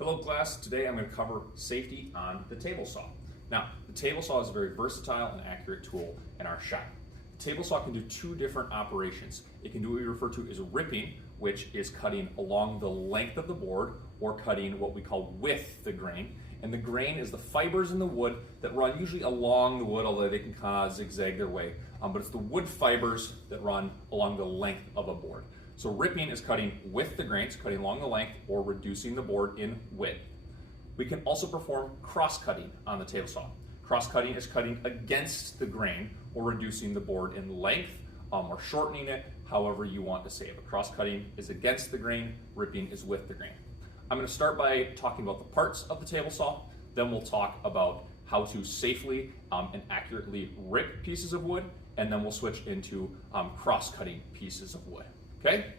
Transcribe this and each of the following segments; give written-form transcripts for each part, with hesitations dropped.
Hello class, today I'm going to cover safety on the table saw. Now, the table saw is a very versatile and accurate tool in our shop. The table saw can do two different operations. It can do what we refer to as ripping, which is cutting along the length of the board or cutting what we call with the grain. And the grain is the fibers in the wood that run usually along the wood, although they can kind of zigzag their way. But it's the wood fibers that run along the length of a board. So ripping is cutting with the grains, cutting along the length or reducing the board in width. We can also perform cross-cutting on the table saw. Cross-cutting is cutting against the grain or reducing the board in length or shortening it, however you want to say it. But cross-cutting is against the grain, ripping is with the grain. I'm going to start by talking about the parts of the table saw, then we'll talk about how to safely and accurately rip pieces of wood, and then we'll switch into cross-cutting pieces of wood. Okay?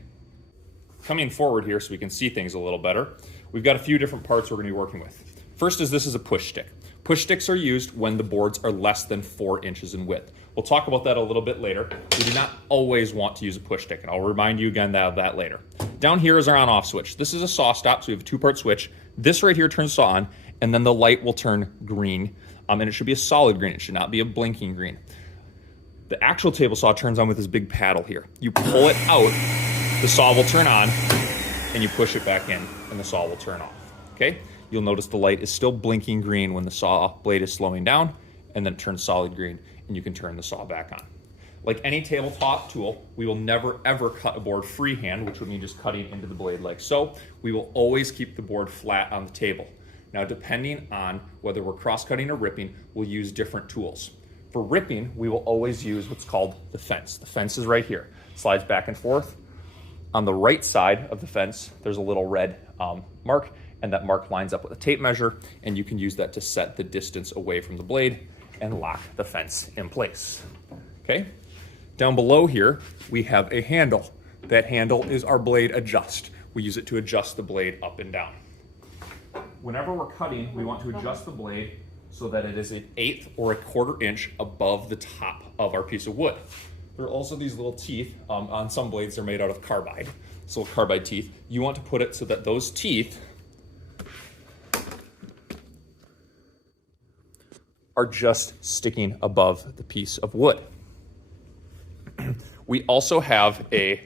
Coming forward here so we can see things a little better, we've got a few different parts we're going to be working with. First this is a push stick. Push sticks are used when the boards are less than 4 inches in width. We'll talk about that a little bit later. We do not always want to use a push stick, and I'll remind you again of that later. Down here is our on-off switch. This is a saw stop, so we have a 2-part switch. This right here turns saw on, and then the light will turn green, and it should be a solid green. It should not be a blinking green. The actual table saw turns on with this big paddle here. You pull it out, the saw will turn on, and you push it back in, and the saw will turn off. Okay? You'll notice the light is still blinking green when the saw blade is slowing down, and then it turns solid green, and you can turn the saw back on. Like any tabletop tool, we will never ever cut a board freehand, which would mean just cutting into the blade like so. We will always keep the board flat on the table. Now, depending on whether we're cross-cutting or ripping, we'll use different tools. For ripping, we will always use what's called the fence. The fence is right here. Slides back and forth. On the right side of the fence, there's a little red mark, and that mark lines up with a tape measure, and you can use that to set the distance away from the blade and lock the fence in place. Okay? Down below here, we have a handle. That handle is our blade adjust. We use it to adjust the blade up and down. Whenever we're cutting, we want to adjust the blade so that it is 1/8 or 1/4 inch above the top of our piece of wood. There are also these little teeth. On some blades, they're made out of carbide. These little carbide teeth. You want to put it so that those teeth are just sticking above the piece of wood. We also have a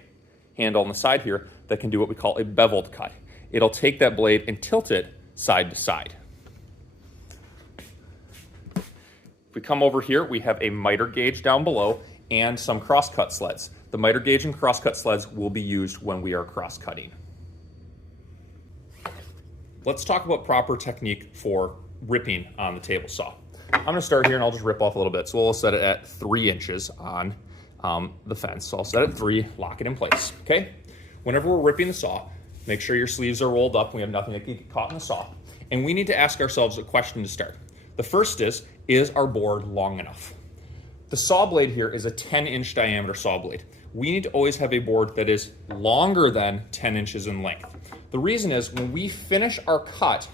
handle on the side here that can do what we call a beveled cut. It'll take that blade and tilt it side to side. If we come over here, we have a miter gauge down below and some cross-cut sleds. The miter gauge and cross-cut sleds will be used when we are cross-cutting. Let's talk about proper technique for ripping on the table saw. I'm going to start here and I'll just rip off a little bit. So we'll set it at 3 inches on the fence. So I'll set it at 3, lock it in place. Okay? Whenever we're ripping the saw, make sure your sleeves are rolled up and we have nothing that can get caught in the saw. And we need to ask ourselves a question to start. The first is our board long enough? The saw blade here is a 10-inch diameter saw blade. We need to always have a board that is longer than 10 inches in length. The reason is when we finish our cut,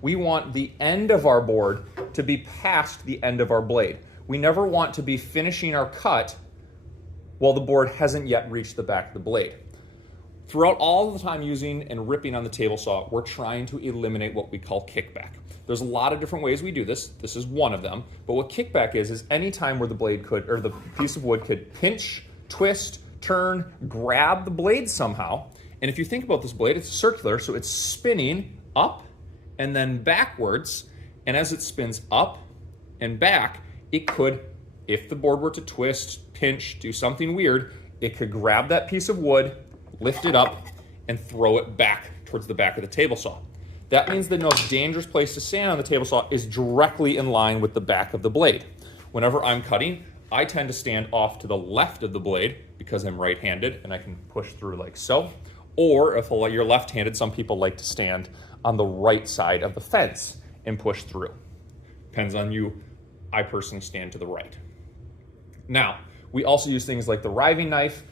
we want the end of our board to be past the end of our blade. We never want to be finishing our cut while the board hasn't yet reached the back of the blade. Throughout all the time using and ripping on the table saw, we're trying to eliminate what we call kickback. There's a lot of different ways we do this. This is one of them. But what kickback is any time where the blade could, or the piece of wood could pinch, twist, turn, grab the blade somehow. And if you think about this blade, it's circular, so it's spinning up and then backwards. And as it spins up and back, it could, if the board were to twist, pinch, do something weird, it could grab that piece of wood, lift it up, and throw it back towards the back of the table saw. That means the most dangerous place to stand on the table saw is directly in line with the back of the blade. Whenever I'm cutting, I tend to stand off to the left of the blade because I'm right-handed and I can push through like so. Or if you're left-handed, some people like to stand on the right side of the fence and push through. Depends on you. I personally stand to the right. Now, we also use things like the riving knife.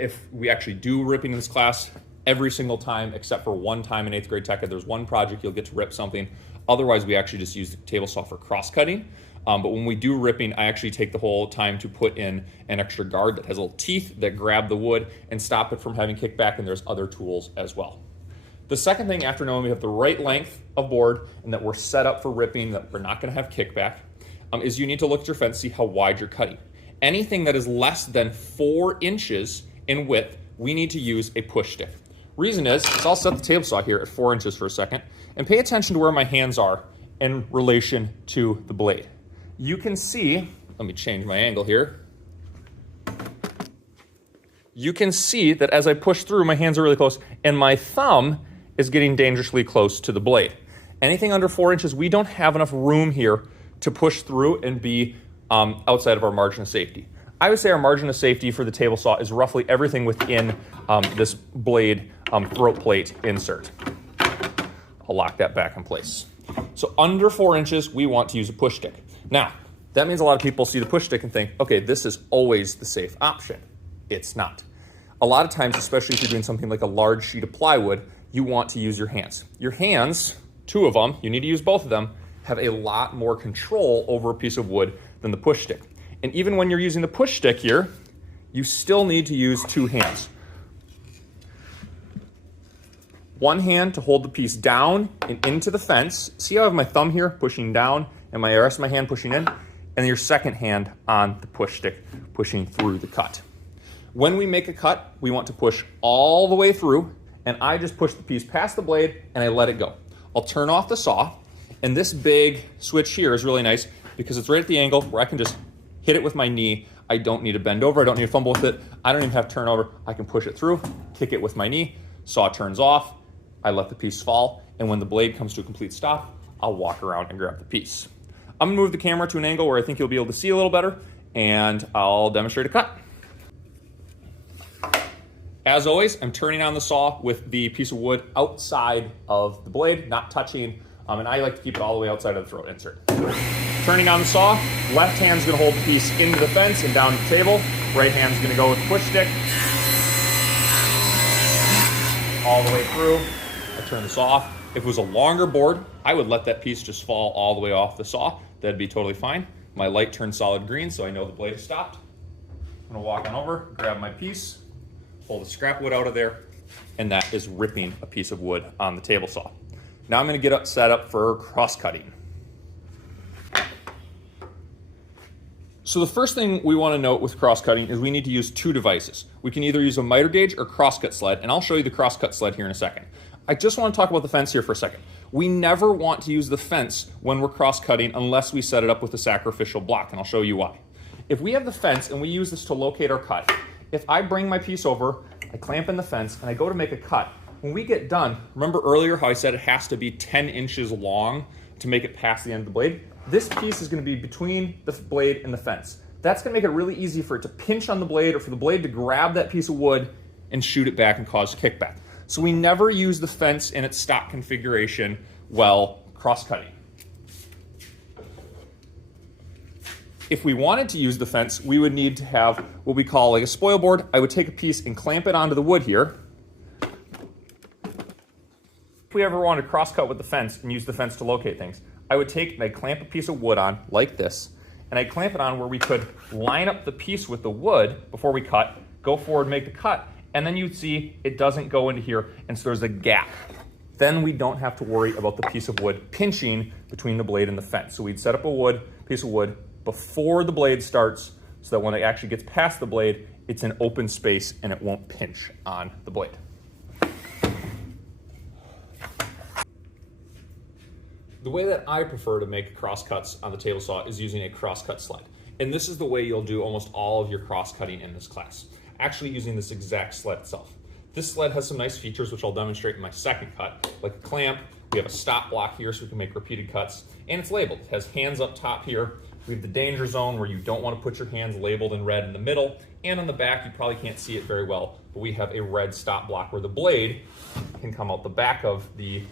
If we actually do ripping in this class, every single time except for one time in 8th grade tech, there's one project you'll get to rip something. Otherwise, we actually just use the table saw for cross-cutting. But when we do ripping, I actually take the whole time to put in an extra guard that has little teeth that grab the wood and stop it from having kickback, and there's other tools as well. The second thing, after knowing we have the right length of board and that we're set up for ripping, that we're not going to have kickback, is you need to look at your fence, see how wide you're cutting. Anything that is less than 4 inches in width, we need to use a push stick. Reason is I'll set the table saw here at 4 inches for a second and pay attention to where my hands are in relation to the blade. You can see, let me change my angle here. You can see that as I push through, my hands are really close and my thumb is getting dangerously close to the blade. Anything under 4 inches, we don't have enough room here to push through and be outside of our margin of safety. I would say our margin of safety for the table saw is roughly everything within this blade throat plate insert. I'll lock that back in place. So under 4 inches, we want to use a push stick. Now, that means a lot of people see the push stick and think, okay, this is always the safe option. It's not. A lot of times, especially if you're doing something like a large sheet of plywood, you want to use your hands. Your hands, 2 of them, you need to use both of them, have a lot more control over a piece of wood than the push stick. And even when you're using the push stick here, you still need to use 2 hands. One hand to hold the piece down and into the fence. See how I have my thumb here pushing down and my rest of my hand pushing in? And your second hand on the push stick pushing through the cut. When we make a cut, we want to push all the way through, and I just push the piece past the blade and I let it go. I'll turn off the saw, and this big switch here is really nice because it's right at the angle where I can just hit it with my knee. I don't need to bend over, I don't need to fumble with it, I don't even have to turn over. I can push it through, kick it with my knee, saw turns off, I let the piece fall, and when the blade comes to a complete stop, I'll walk around and grab the piece. I'm gonna move the camera to an angle where I think you'll be able to see a little better, and I'll demonstrate a cut. As always, I'm turning on the saw with the piece of wood outside of the blade, not touching, and I like to keep it all the way outside of the throat insert. Turning on the saw, left hand's gonna hold the piece into the fence and down to the table. Right hand's gonna go with the push stick. All the way through. I turn the saw off. If it was a longer board, I would let that piece just fall all the way off the saw. That'd be totally fine. My light turned solid green, so I know the blade is stopped. I'm gonna walk on over, grab my piece, pull the scrap wood out of there, and that is ripping a piece of wood on the table saw. Now I'm gonna get set up for cross-cutting. So the first thing we want to note with cross-cutting is we need to use 2 devices. We can either use a miter gauge or cross-cut sled, and I'll show you the cross-cut sled here in a second. I just want to talk about the fence here for a second. We never want to use the fence when we're cross-cutting unless we set it up with a sacrificial block, and I'll show you why. If we have the fence and we use this to locate our cut, if I bring my piece over, I clamp in the fence, and I go to make a cut, when we get done, remember earlier how I said it has to be 10 inches long to make it past the end of the blade? This piece is going to be between the blade and the fence. That's going to make it really easy for it to pinch on the blade or for the blade to grab that piece of wood and shoot it back and cause kickback. So we never use the fence in its stock configuration while cross-cutting. If we wanted to use the fence, we would need to have what we call like a spoil board. I would take a piece and clamp it onto the wood here. If we ever wanted to cross-cut with the fence and use the fence to locate things, I would take and I'd clamp a piece of wood on like this, and I'd clamp it on where we could line up the piece with the wood before we cut, go forward, make the cut, and then you'd see it doesn't go into here, and so there's a gap. Then we don't have to worry about the piece of wood pinching between the blade and the fence. So we'd set up a piece of wood before the blade starts so that when it actually gets past the blade, it's an open space and it won't pinch on the blade. The way that I prefer to make cross-cuts on the table saw is using a cross-cut sled. And this is the way you'll do almost all of your cross-cutting in this class, actually using this exact sled itself. This sled has some nice features, which I'll demonstrate in my second cut, like a clamp. We have a stop block here so we can make repeated cuts, and it's labeled. It has hands up top here. We have the danger zone where you don't want to put your hands labeled in red in the middle, and on the back you probably can't see it very well, but we have a red stop block where the blade can come out the back of the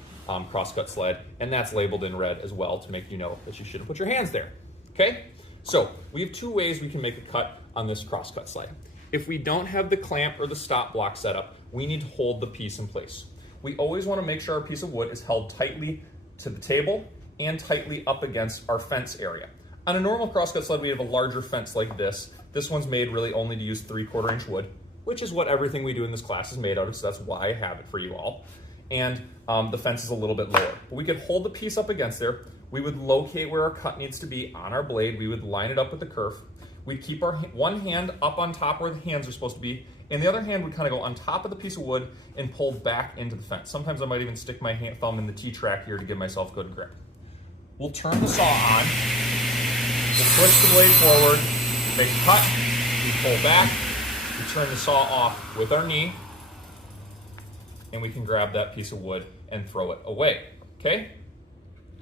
cross-cut sled, and that's labeled in red as well to make you know that you shouldn't put your hands there. Okay, so we have 2 ways we can make a cut on this cross-cut sled. If we don't have the clamp or the stop block set up, we need to hold the piece in place. We always want to make sure our piece of wood is held tightly to the table and tightly up against our fence area. On a normal cross-cut sled, we have a larger fence like this. This one's made really only to use 3/4 inch wood, which is what everything we do in this class is made out of, so that's why I have it for you all. and the fence is a little bit lower. But we could hold the piece up against there. We would locate where our cut needs to be on our blade. We would line it up with the kerf. We'd keep our one hand up on top where the hands are supposed to be, and the other hand would kind of go on top of the piece of wood and pull back into the fence. Sometimes I might even stick my thumb in the T-track here to give myself good grip. We'll turn the saw on. We'll push the blade forward, make a cut, we pull back, we turn the saw off with our knee, and we can grab that piece of wood and throw it away, okay?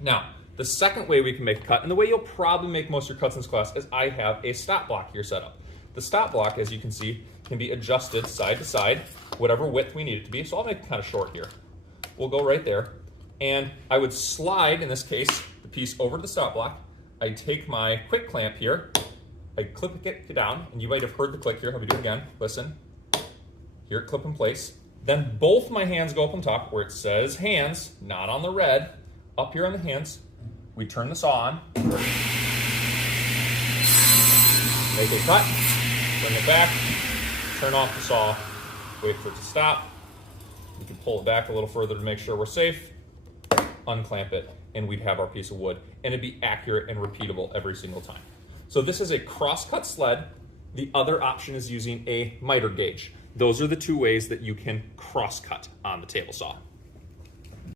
Now, the second way we can make a cut, and the way you'll probably make most of your cuts in this class, is I have a stop block here set up. The stop block, as you can see, can be adjusted side to side, whatever width we need it to be. So I'll make it kind of short here. We'll go right there. And I would slide, in this case, the piece over to the stop block. I'd take my quick clamp here. I'd clip it down, and you might have heard the click here. Let me do it again. Listen. Here it clip in place. Then both my hands go up on top where it says hands, not on the red. Up here on the hands. We turn the saw on, make a cut, bring it back, turn off the saw, wait for it to stop. We can pull it back a little further to make sure we're safe, unclamp it, and we'd have our piece of wood, and it'd be accurate and repeatable every single time. So this is a cross-cut sled. The other option is using a miter gauge. Those are the two ways that you can cross-cut on the table saw.